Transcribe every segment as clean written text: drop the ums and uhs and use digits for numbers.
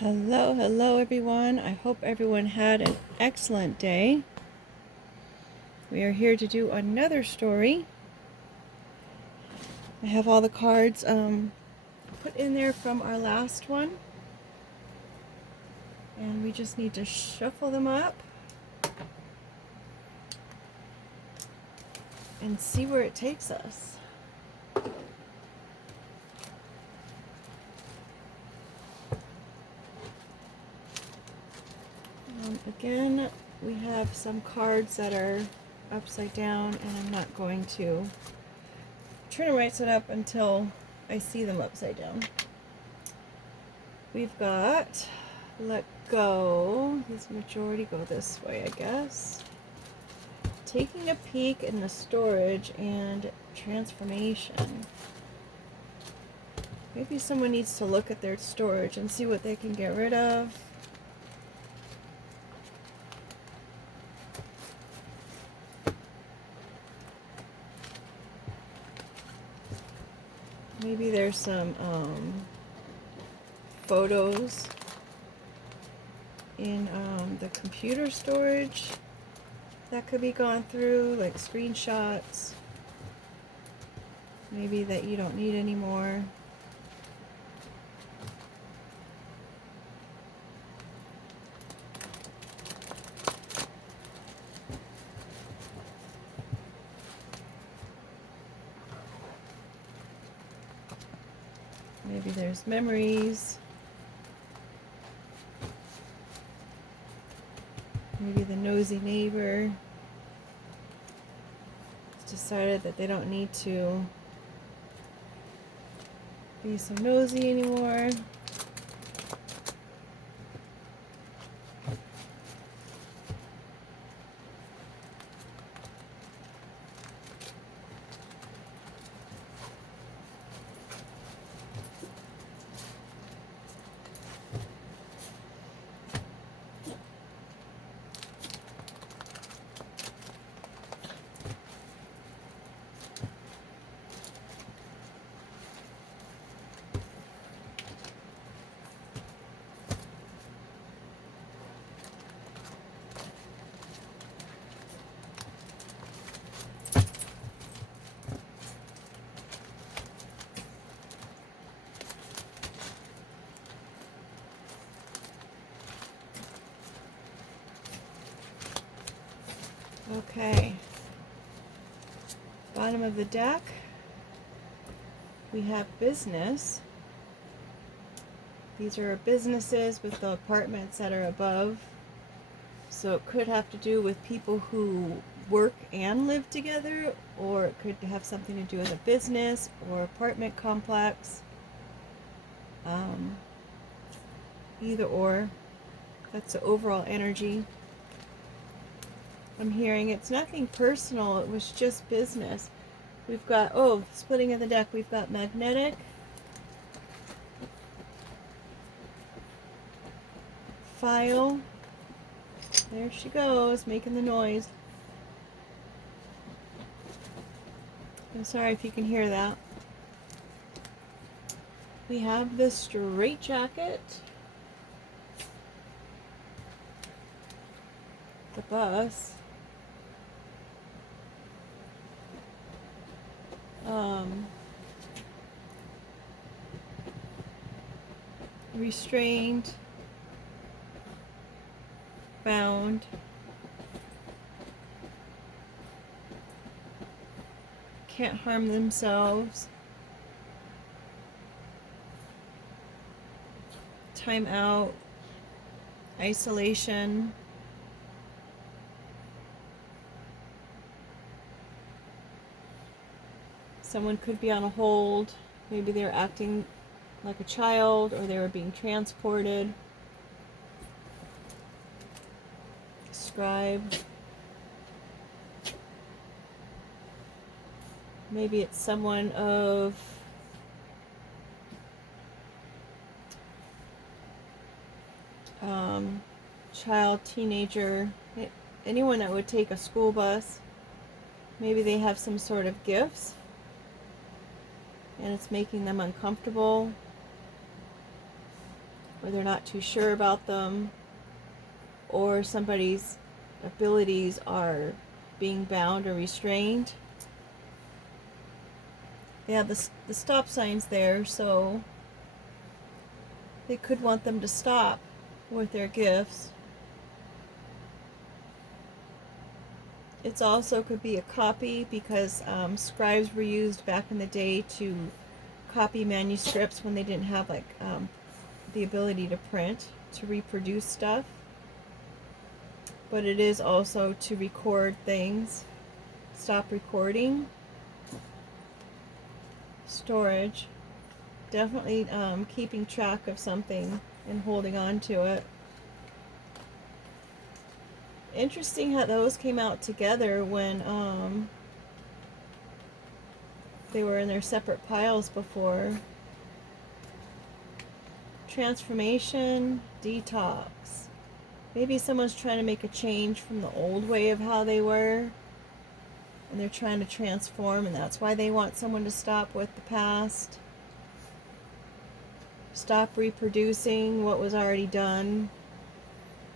Hello everyone. I hope everyone had an excellent day. We are here to do another story. I have all the cards put in there from our last one. And we just need to shuffle them up and see where it takes us. Again, we have some cards that are upside down, and I'm not going to turn them right side up until I see them upside down. We've got let go. This majority go this way, I guess. Taking a peek in the storage and transformation. Maybe someone needs to look at their storage and see what they can get rid of. Maybe there's some photos in the computer storage that could be gone through, like screenshots. Maybe that you don't need anymore. Maybe there's memories. Maybe the nosy neighbor has decided that they don't need to be so nosy anymore. Okay, bottom of the deck, we have business. These are businesses with the apartments that are above. So it could have to do with people who work and live together, or it could have something to do with a business or apartment complex. Either or. That's the overall energy. I'm hearing it's nothing personal, it was just business. We've got, splitting of the deck, we've got magnetic, file, there she goes, making the noise. I'm sorry if you can hear that. We have the straight jacket, the bus, restrained, bound, can't harm themselves, time out, isolation, someone could be on a hold, maybe they're acting like a child or they were being transported. Scribe. Maybe it's someone of child, teenager, anyone that would take a school bus. Maybe they have some sort of gifts and it's making them uncomfortable. or they're not too sure about them, or somebody's abilities are being bound or restrained. They have the stop signs there, so they could want them to stop with their gifts. It's also could be a copy, because scribes were used back in the day to copy manuscripts when they didn't have like the ability to print, to reproduce stuff. But it is also to record things. Stop recording. Storage. Definitely keeping track of something and holding on to it. Interesting how those came out together when they were in their separate piles before. Transformation, detox. Maybe someone's trying to make a change from the old way of how they were, and they're trying to transform, and that's why they want someone to stop with the past. Stop reproducing what was already done.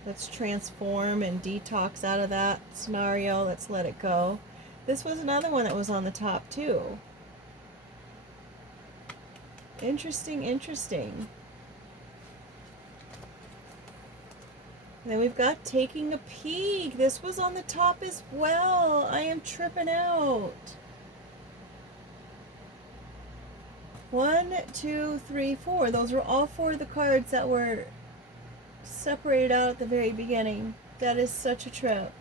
Let's transform and detox out of that scenario. Let's let it go. This was another one that was on the top too. Interesting, interesting. And then we've got taking a peek. This was on the top as well. I am tripping out. 1, 2, 3, 4. Those were all 4 of the cards that were separated out at the very beginning. That is such a trip.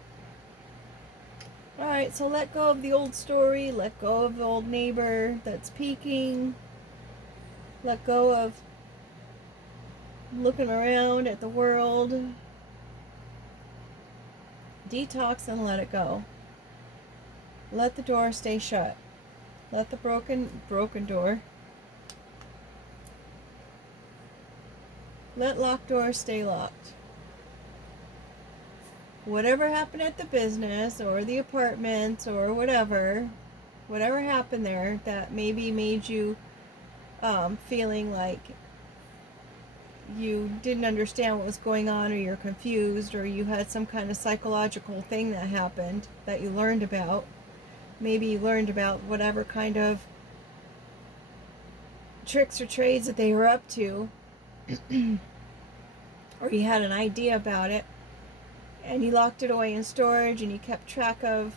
Alright, so let go of the old story. Let go of the old neighbor that's peeking. Let go of looking around at the world. Detox and let it go. Let the door stay shut. Let the broken door. Let locked doors stay locked. Whatever happened at the business or the apartment or whatever happened there that maybe made you feeling like you didn't understand what was going on, or you're confused, or you had some kind of psychological thing that happened that you learned about. Maybe you learned about whatever kind of tricks or trades that they were up to, or you had an idea about it, and you locked it away in storage, and you kept track of,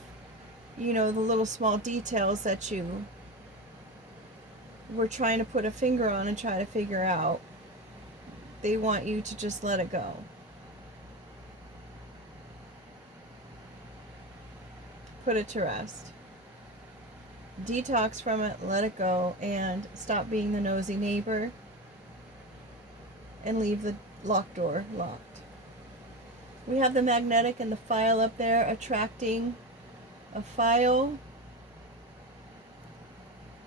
the little small details that you were trying to put a finger on and try to figure out. They want you to just let it go. Put it to rest. Detox from it, let it go, and stop being the nosy neighbor, and leave the locked door locked. We have the magnetic and the file up there, attracting a file.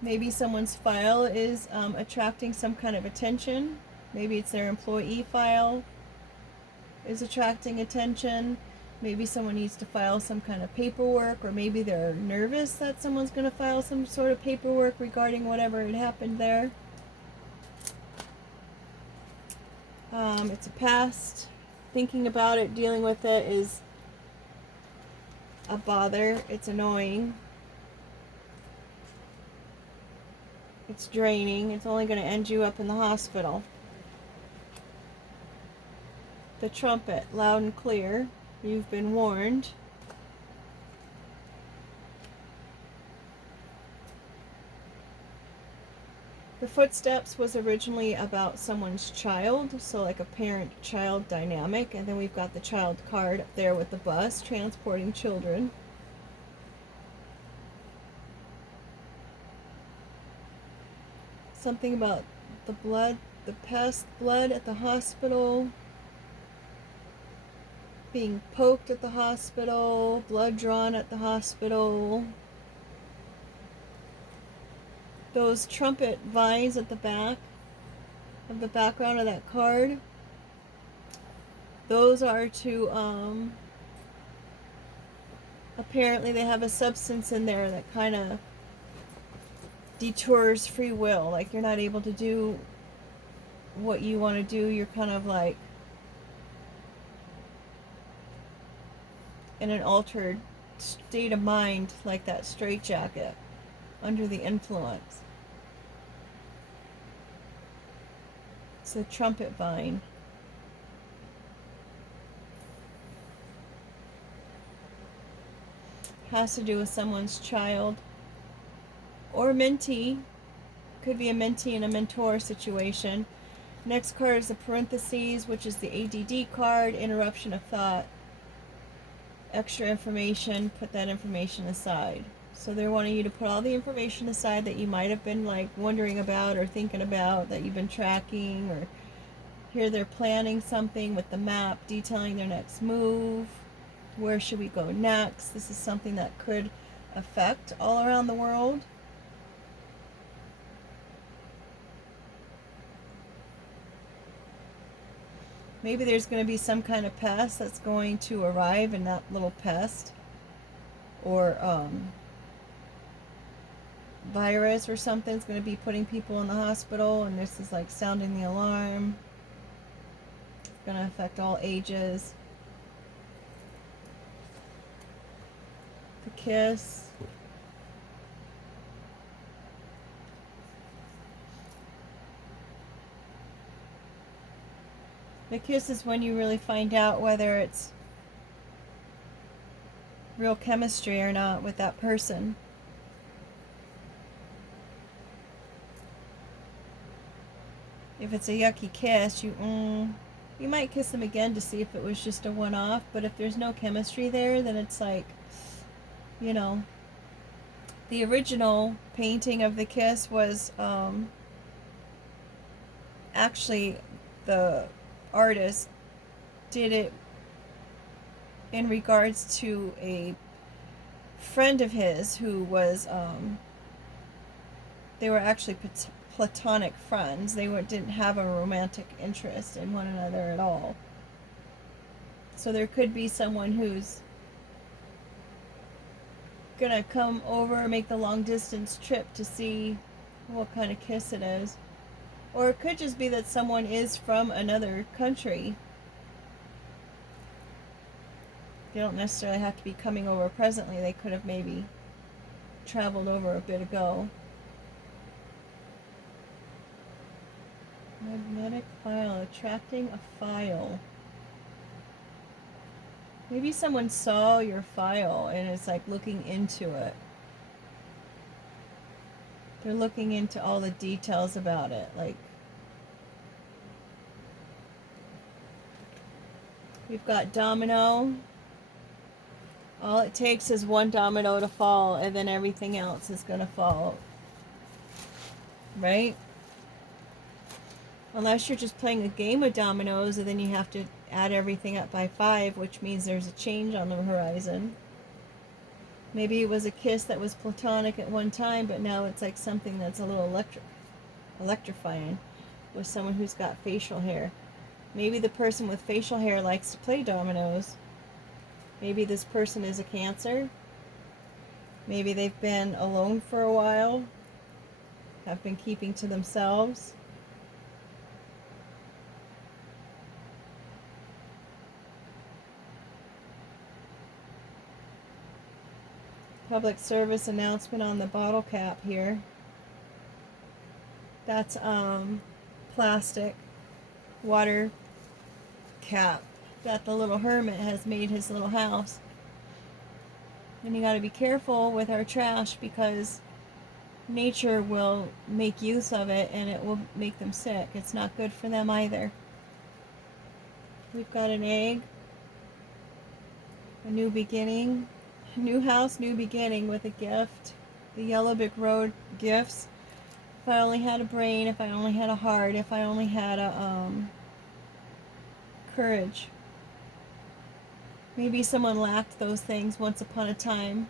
Maybe someone's file is attracting some kind of attention. Maybe it's their employee file is attracting attention. Maybe someone needs to file some kind of paperwork, or maybe they're nervous that someone's going to file some sort of paperwork regarding whatever had happened there. It's a past. Thinking about it, dealing with it is a bother. It's annoying. It's draining. It's only going to end you up in the hospital. The trumpet, loud and clear. You've been warned. The footsteps was originally about someone's child, so like a parent-child dynamic, and then we've got the child card up there with the bus transporting children. Something about the blood, the past blood at the hospital, being poked at the hospital, blood drawn at the hospital. Those trumpet vines at the back of the background of that card, those are to, apparently they have a substance in there that kind of detours free will, like you're not able to do what you want to do. You're kind of like in an altered state of mind, like that straitjacket, under the influence. It's the trumpet vine. Has to do with someone's child or mentee. Could be a mentee and a mentor situation. Next card is the parentheses, which is the ADD card, interruption of thought. Extra information, put that information aside. So they're wanting you to put all the information aside that you might have been like wondering about or thinking about, that you've been tracking, or here they're planning something with the map detailing their next move. Where should we go next? This is something that could affect all around the world. Maybe there's going to be some kind of pest that's going to arrive, and that little pest or virus or something is going to be putting people in the hospital, and this is like sounding the alarm. It's going to affect all ages. The kiss. The kiss is when you really find out whether it's real chemistry or not with that person. If it's a yucky kiss, you might kiss them again to see if it was just a one-off, but if there's no chemistry there, then it's like, you know, the original painting of the kiss was actually the artist did it in regards to a friend of his who was they were actually platonic friends. They didn't have a romantic interest in one another at all. So there could be someone who's gonna come over, make the long distance trip to see what kind of kiss it is. Or it could just be that someone is from another country. They don't necessarily have to be coming over presently. They could have maybe traveled over a bit ago. Magnetic file, attracting a file. Maybe someone saw your file and is like looking into it. They're looking into all the details about it. Like, we've got domino. All it takes is one domino to fall, and then everything else is going to fall. Right? Unless you're just playing a game of dominoes, and then you have to add everything up by 5, which means there's a change on the horizon. Maybe it was a kiss that was platonic at one time, but now it's like something that's a little electrifying with someone who's got facial hair. Maybe the person with facial hair likes to play dominoes. Maybe this person is a Cancer. Maybe they've been alone for a while, have been keeping to themselves. Public service announcement on the bottle cap here. That's plastic water cap that the little hermit has made his little house. And you got to be careful with our trash, because nature will make use of it and it will make them sick. It's not good for them either. We've got an egg, a new beginning, a new house, new beginning with a gift. The Yellow Brick Road gifts. If I only had a brain, if I only had a heart, if I only had a courage. Maybe someone lacked those things once upon a time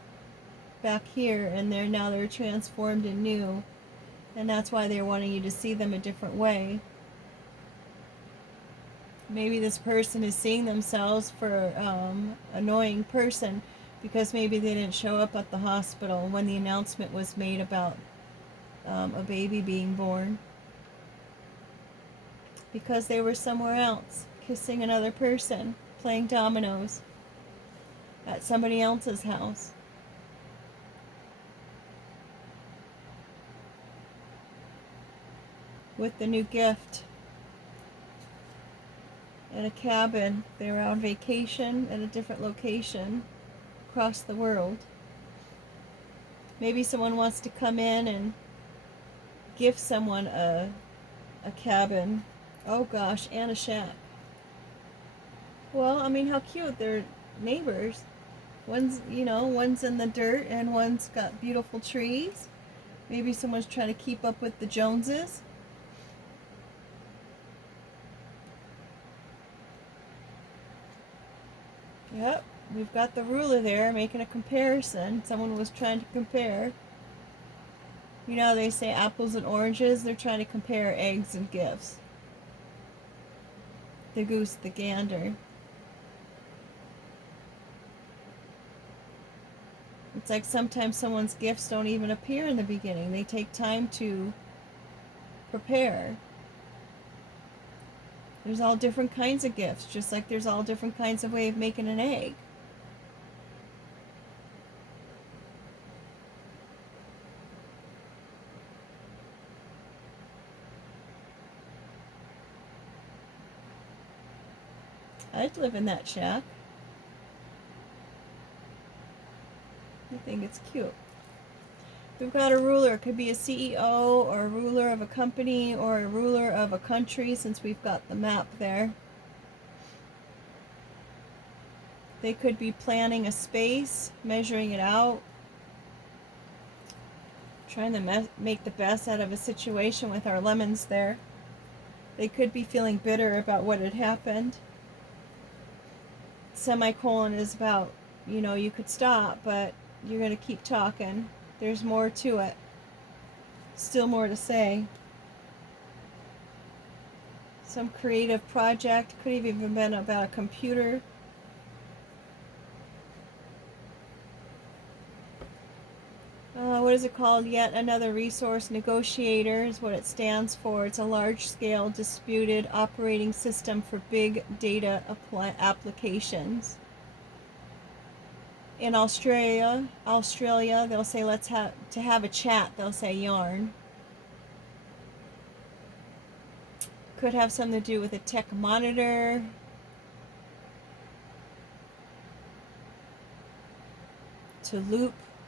back here, and they're transformed and new, and that's why they're wanting you to see them a different way. Maybe this person is seeing themselves for annoying person, because maybe they didn't show up at the hospital when the announcement was made about a baby being born. because they were somewhere else, kissing another person, playing dominoes at somebody else's house. With the new gift in a cabin. They were on vacation at a different location across the world. Maybe someone wants to come in and give someone a cabin. Oh gosh, and a shack. Well, I mean, how cute. They're neighbors. One's, one's in the dirt and one's got beautiful trees. Maybe someone's trying to keep up with the Joneses. Yep, we've got the ruler there making a comparison. Someone was trying to compare. You know, they say apples and oranges. They're trying to compare eggs and gifts. The goose, the gander. It's like sometimes someone's gifts don't even appear in the beginning. They take time to prepare. There's all different kinds of gifts, just like there's all different kinds of way of making an egg. I'd live in that shack. I think it's cute. We've got a ruler. It could be a CEO or a ruler of a company or a ruler of a country, since we've got the map there. They could be planning a space, measuring it out, trying to make the best out of a situation with our lemons there. They could be feeling bitter about what had happened. Semicolon is about, you could stop, but you're going to keep talking. There's more to it. Still more to say. Some creative project. Could have even been about a computer. What is it called? Yet another resource negotiator is what it stands for. It's a large-scale disputed operating system for big data applications. In Australia, they'll say to have a chat. They'll say yarn. Could have something to do with a tech monitor.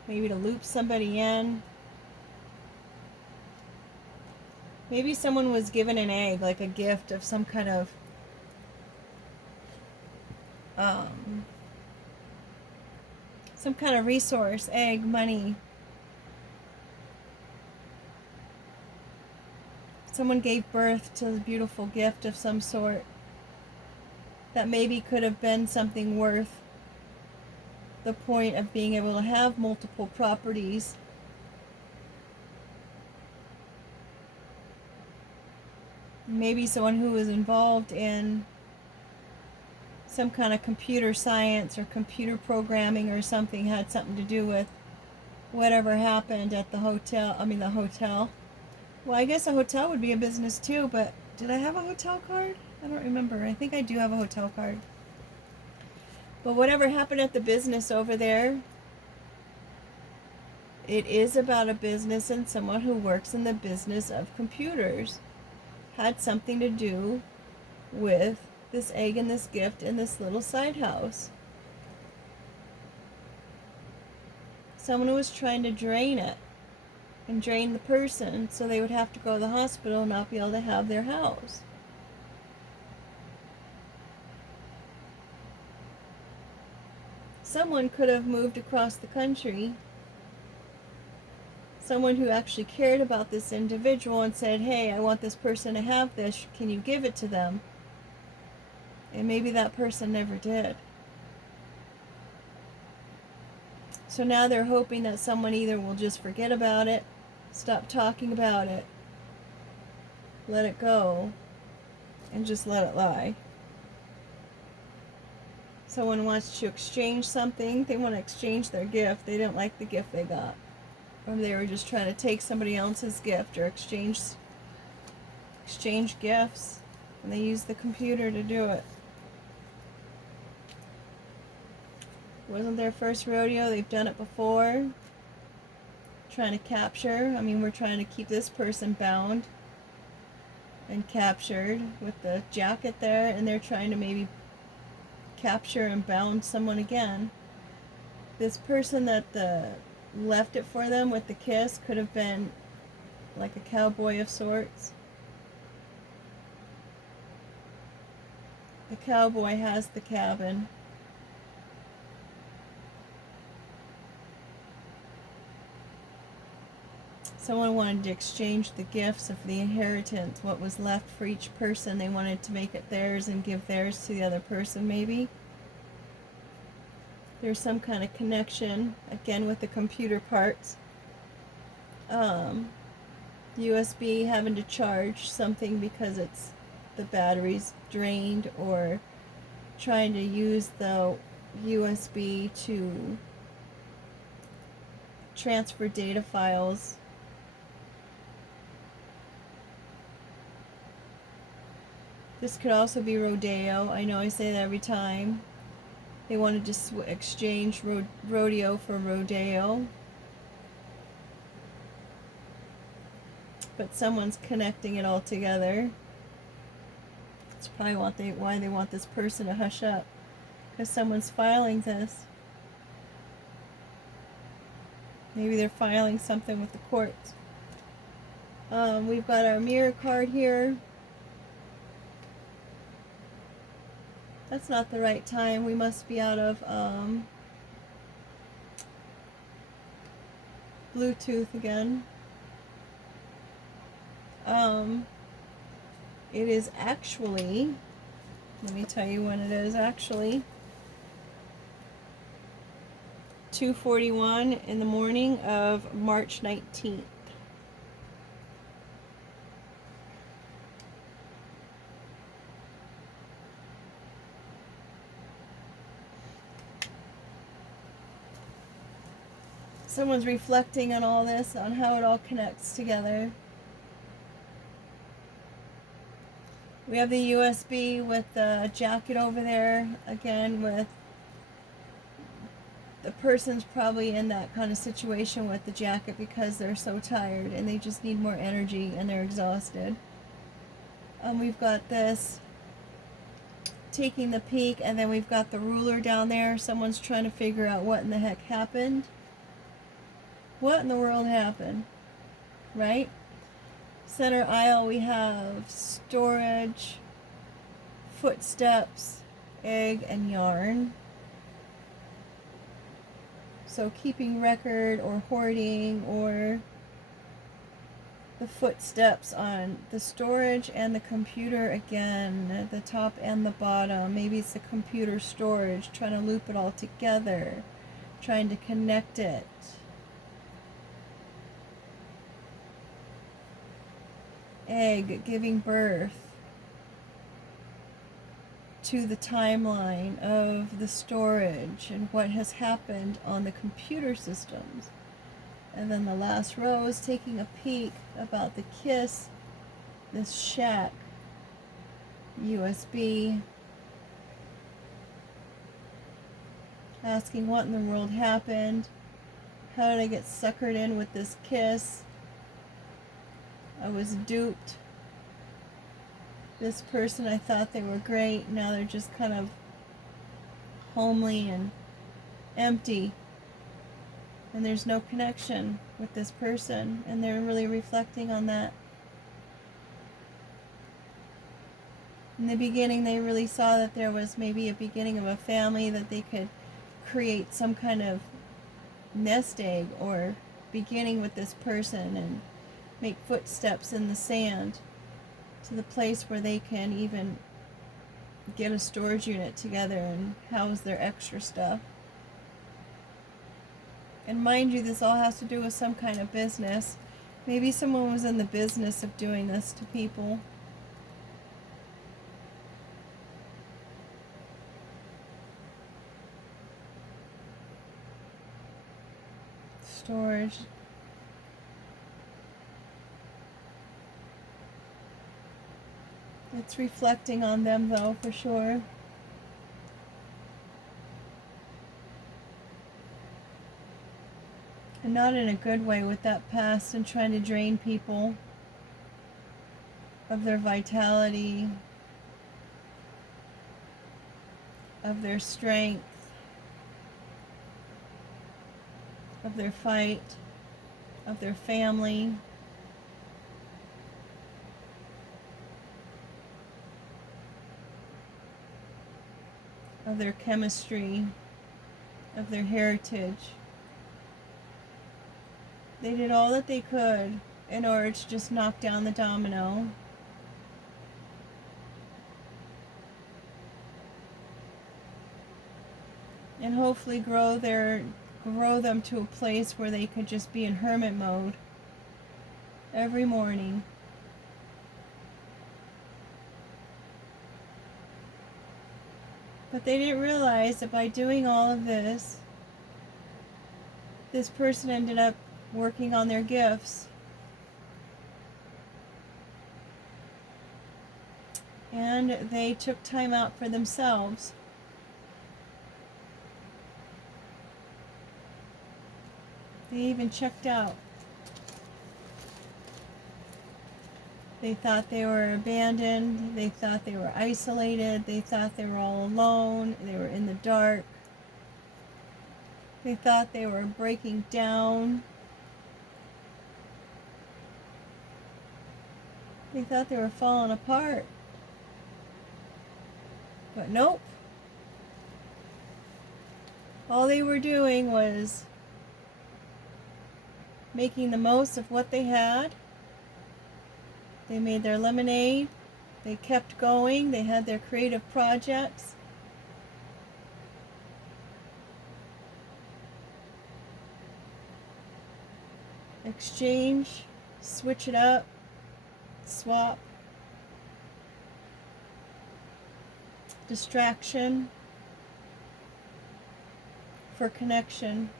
Maybe to loop somebody in. Maybe someone was given an egg, like a gift of some kind of resource, egg, money. Someone gave birth to a beautiful gift of some sort that maybe could have been something worth the point of being able to have multiple properties. Maybe someone who was involved in some kind of computer science or computer programming or something had something to do with whatever happened at the hotel. The hotel. Well, I guess a hotel would be a business too, but did I have a hotel card? I don't remember. I think I do have a hotel card. But whatever happened at the business over there, it is about a business, and someone who works in the business of computers had something to do with this egg and this gift in this little side house. Someone was trying to drain it and drain the person, so they would have to go to the hospital and not be able to have their house. Someone could have moved across the country, someone who actually cared about this individual and said, hey, I want this person to have this, can you give it to them? And maybe that person never did. So now they're hoping that someone either will just forget about it, stop talking about it, let it go, and just let it lie. Someone wants to exchange something. They want to exchange their gift. They didn't like the gift they got. Or they were just trying to take somebody else's gift or exchange gifts. And they use the computer to do it. It wasn't their first rodeo. They've done it before. Trying to capture. I mean, we're trying to keep this person bound and captured with the jacket there, and they're trying to maybe capture and bound someone again. This person that left it for them with the kiss could have been like a cowboy of sorts. The cowboy has the cabin. Someone wanted to exchange the gifts of the inheritance, what was left for each person. They wanted to make it theirs and give theirs to the other person, maybe. There's some kind of connection, again, with the computer parts. USB having to charge something because it's the battery's drained, or trying to use the USB to transfer data files. This could also be rodeo. I know I say that every time. They wanted to exchange rodeo for rodeo. But someone's connecting it all together. That's probably why they want this person to hush up. Because someone's filing this. Maybe they're filing something with the courts. We've got our mirror card here. That's not the right time. We must be out of Bluetooth again. It is actually, let me tell you when it is actually, 2:41 in the morning of March 19th. Someone's reflecting on all this, on how it all connects together. We have the USB with the jacket over there, again, with the person's probably in that kind of situation with the jacket because they're so tired and they just need more energy and they're exhausted. We've got this taking the peek, and then we've got the ruler down there. Someone's trying to figure out what in the heck happened. What in the world happened? Right? Center aisle, we have storage, footsteps, egg, and yarn. So keeping record or hoarding, or the footsteps on the storage and the computer again, the top and the bottom. Maybe it's the computer storage, trying to loop it all together, trying to connect it. Egg giving birth to the timeline of the storage and what has happened on the computer systems. And then the last row is taking a peek about the kiss, this shack, USB, asking what in the world happened. How did I get suckered in with this kiss? I was duped. This person, I thought they were great. Now they're just kind of homely and empty. And there's no connection with this person. And they're really reflecting on that. In the beginning, they really saw that there was maybe a beginning of a family, that they could create some kind of nest egg or beginning with this person and make footsteps in the sand to the place where they can even get a storage unit together and house their extra stuff. And mind you, this all has to do with some kind of business. Maybe someone was in the business of doing this to people. Storage. It's reflecting on them, though, for sure. And not in a good way with that past and trying to drain people of their vitality, of their strength, of their fight, of their family. Of their chemistry, of their heritage. They did all that they could in order to just knock down the domino. And hopefully grow them to a place where they could just be in hermit mode every morning. But they didn't realize that by doing all of this, this person ended up working on their gifts. And they took time out for themselves. They even checked out. They thought they were abandoned. They thought they were isolated. They thought they were all alone. They were in the dark. They thought they were breaking down. They thought they were falling apart. But nope. All they were doing was making the most of what they had. They made their lemonade. They kept going. They had their creative projects. Exchange, switch it up, swap, distraction for connection.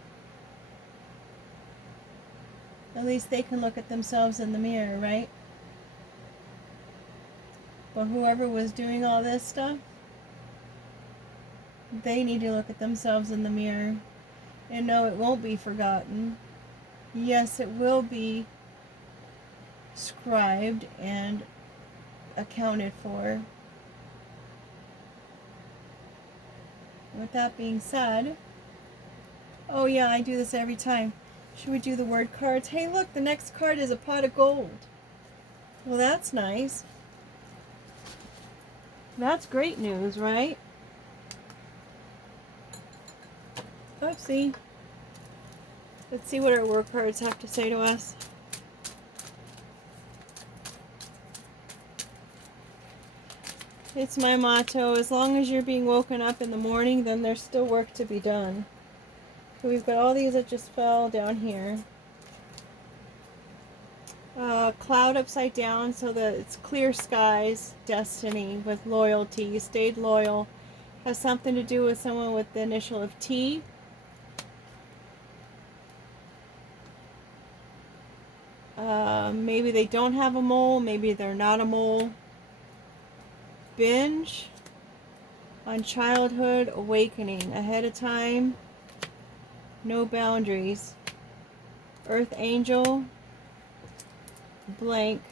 At least they can look at themselves in the mirror, right? But whoever was doing all this stuff, they need to look at themselves in the mirror and know it won't be forgotten. Yes, it will be scribed and accounted for. With that being said, oh yeah, I do this every time. Should we do the word cards? Hey, look, the next card is a pot of gold. Well, that's nice. That's great news, right? Oopsie. Let's see what our word cards have to say to us. It's my motto, as long as you're being woken up in the morning, then there's still work to be done. So we've got all these that just fell down here. Cloud upside down so that it's clear skies, destiny with loyalty. You stayed loyal. Has something to do with someone with the initial of T. Maybe they don't have a mole. Maybe they're not a mole. Binge on childhood awakening. Ahead of time. No boundaries. Earth angel. Blank.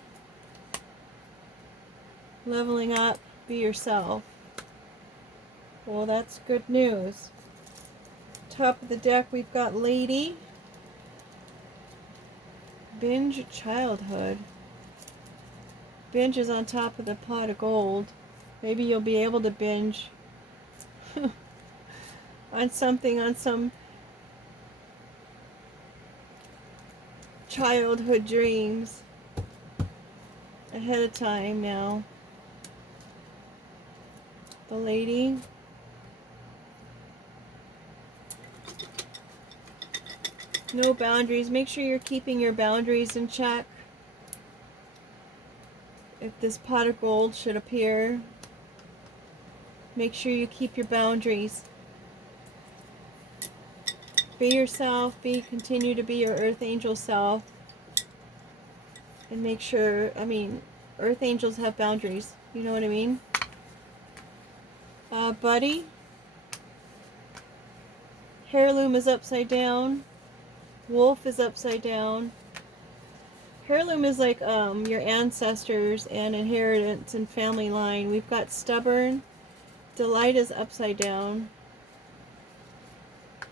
Leveling up. Be yourself. Well, that's good news. Top of the deck, we've got Lady. Binge childhood. Binge is on top of the pot of gold. Maybe you'll be able to binge on something, on some childhood dreams ahead of time now. The Lady. No boundaries. Make sure you're keeping your boundaries in check. If this pot of gold should appear, make sure you keep your boundaries. Be yourself. Continue to be your Earth Angel self. And make sure, Earth Angels have boundaries. You know what I mean? Buddy. Heirloom is upside down. Wolf is upside down. Heirloom is like your ancestors and inheritance and family line. We've got stubborn. Delight is upside down.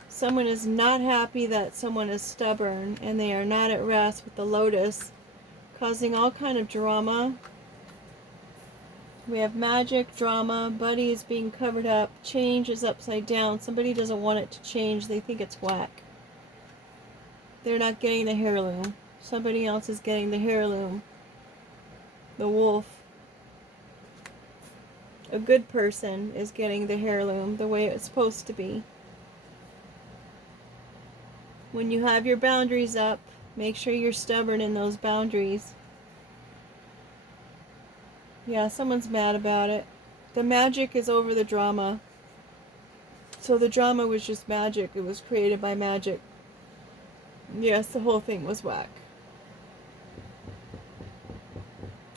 Someone is not happy that someone is stubborn, and they are not at rest with the lotus, causing all kind of drama. We have magic, drama, buddy is being covered up, change is upside down. Somebody doesn't want it to change. They think it's whack. They're not getting the heirloom. Somebody else is getting the heirloom. The wolf. A good person is getting the heirloom the way it's supposed to be. When you have your boundaries up, make sure you're stubborn in those boundaries. Yeah, someone's mad about it. The magic is over the drama. So the drama was just magic. It was created by magic. Yes, the whole thing was whack.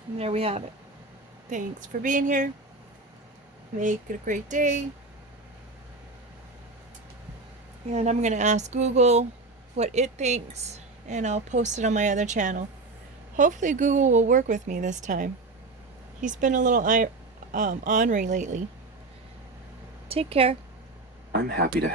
And there we have it. Thanks for being here. Make it a great day. And I'm going to ask Google what it thinks, and I'll post it on my other channel. Hopefully Google will work with me this time. He's been a little ornery lately. Take care. I'm happy to help.